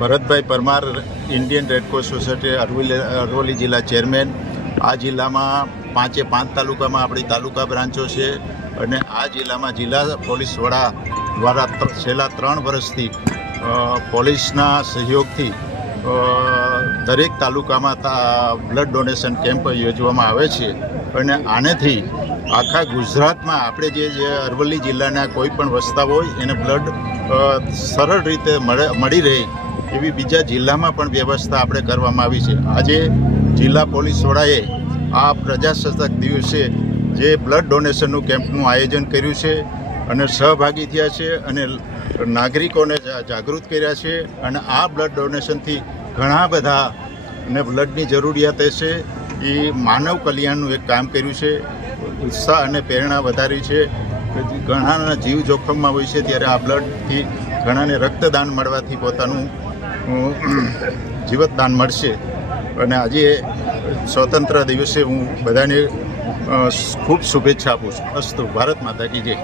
Bharatbhai Parmar Indian red cross society Aravalli Aravalli જિલ્લા chairman. આ જિલ્લામાં પાંચે પાંચ તાલુકામાં આપણી તાલુકા બ્રાન્ચો છે અને આ જિલ્લામાં જિલ્લા પોલીસ વડા દ્વારા છેલ્લા ત્રણ વર્ષથી પોલીસના સહયોગથી દરેક તાલુકામાં તા- બ્લડ ડોનેશન કેમ્પ યોજવામાં આવે છે. અને આનેથી આખા ગુજરાતમાં આપણે જે જે અરવલ્લી જિલ્લાના કોઈ પણ વસતા હોય, એને બ્લડ સરળ રીતે મળે, મળી રહે. એવી બીજા જિલ્લામાં પણ વ્યવસ્થા આપણે કરવામાં આવી છે. આજે જિલ્લા પોલીસ વડાએ આ પ્રજાસત્તાક દિવસે જે બ્લડ ડોનેશનનું કેમ્પનું આયોજન કર્યું છે અને સહભાગી થયા છે અને નાગરિકોને જાગૃત કર્યા છે અને આ બ્લડ ડોનેશનથી ઘણા બધા ને બ્લડની જરૂરિયાત હશે. એ માનવ કલ્યાણનું એક કામ કર્યું છે. ઉત્સાહ અને પ્રેરણા વધારી છે. ઘણાના જીવ જોખમમાં હોય છે ત્યારે આ બ્લડથી ઘણાને રક્તદાન મળવાથી પોતાનું જીવતદાન મળશે. અને આજે સ્વતંત્ર દિવસે હું બધાને ખૂબ શુભેચ્છા આપું છું. અસ્તુ. ભારત માતા કી જય.